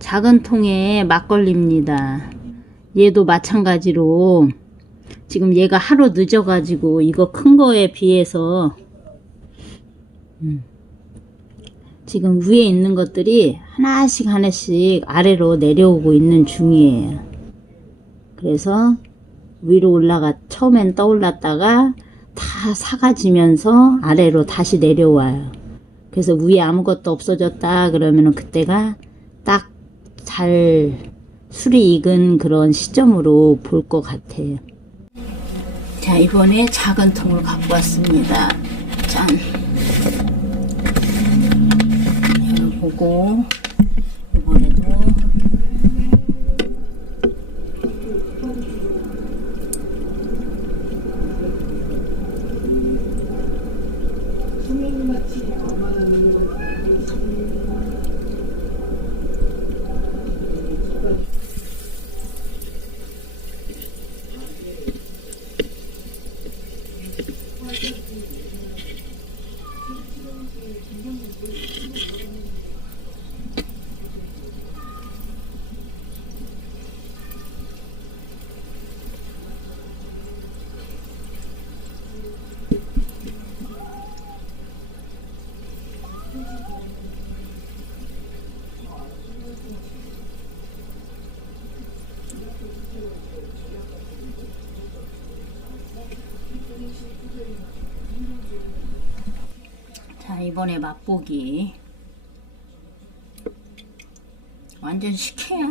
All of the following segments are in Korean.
작은 통에 막걸리입니다. 얘도 마찬가지로 지금 얘가 하루 늦어가지고 이거 큰 거에 비해서 음, 지금 위에 있는 것들이 하나씩 하나씩 아래로 내려오고 있는 중이에요. 그래서 위로 올라가 처음엔 떠올랐다가 다 사가지면서 아래로 다시 내려와요. 그래서 위에 아무것도 없어졌다 그러면은 그때가 딱 잘 술이 익은 그런 시점으로 볼 것 같아요. 자 이번에 작은 통을 갖고 왔습니다. 짠. 열어보고 이번에도 자 이번에 맛보기 완전 식혜야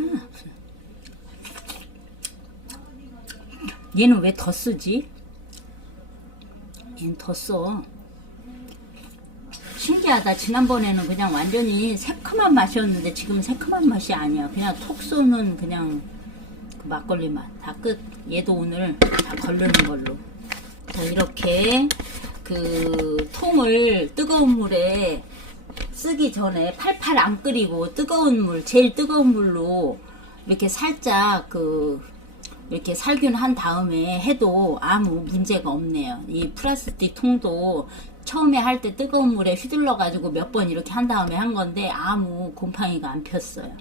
얘는 왜 더 쓰지? 얘는 더 써. 신기하다. 지난번에는 그냥 완전히 새콤한 맛이었는데 지금 새콤한 맛이 아니야. 그냥 톡 쏘는 그냥 그 막걸리 맛. 다 끝. 얘도 오늘 다 걸르는 걸로. 자, 이렇게 그 통을 뜨거운 물에 쓰기 전에 팔팔 안 끓이고 뜨거운 물, 제일 뜨거운 물로 이렇게 살짝 그 이렇게 살균 한 다음에 해도 아무 문제가 없네요. 이 플라스틱 통도 처음에 할 때 뜨거운 물에 휘둘러 가지고 몇 번 이렇게 한 다음에 한 건데 아무 곰팡이가 안 폈어요.